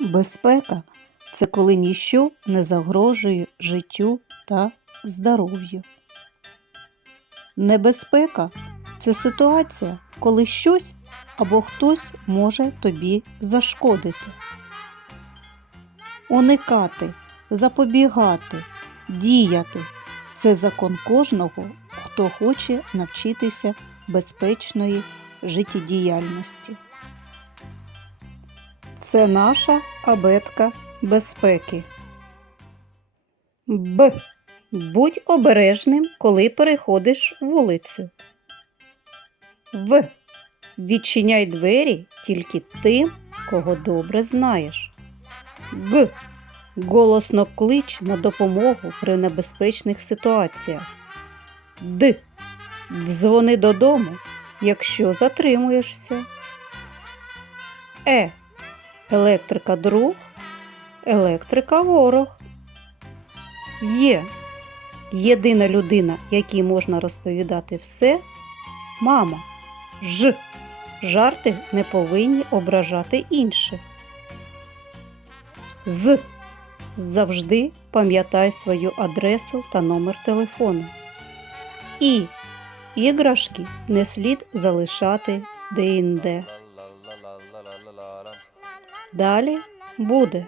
Безпека це коли ніщо не загрожує життю та здоров'ю. Небезпека це ситуація, коли щось або хтось може тобі зашкодити. Уникати, запобігати, діяти це закон кожного, хто хоче навчитися безпечної життєдіяльності. Це наша абетка безпеки. Б. Будь обережним, коли переходиш вулицю. В. Відчиняй двері тільки тим, кого добре знаєш. Г. Голосно клич на допомогу при небезпечних ситуаціях. Д. Дзвони додому, якщо затримуєшся. Е. Електрика друг, електрика ворог. Є. Єдина людина, якій можна розповідати все мама. Ж. Жарти не повинні ображати інших. З. Завжди пам'ятай свою адресу та номер телефону. І. Іграшки не слід залишати де-інде. Далі буде.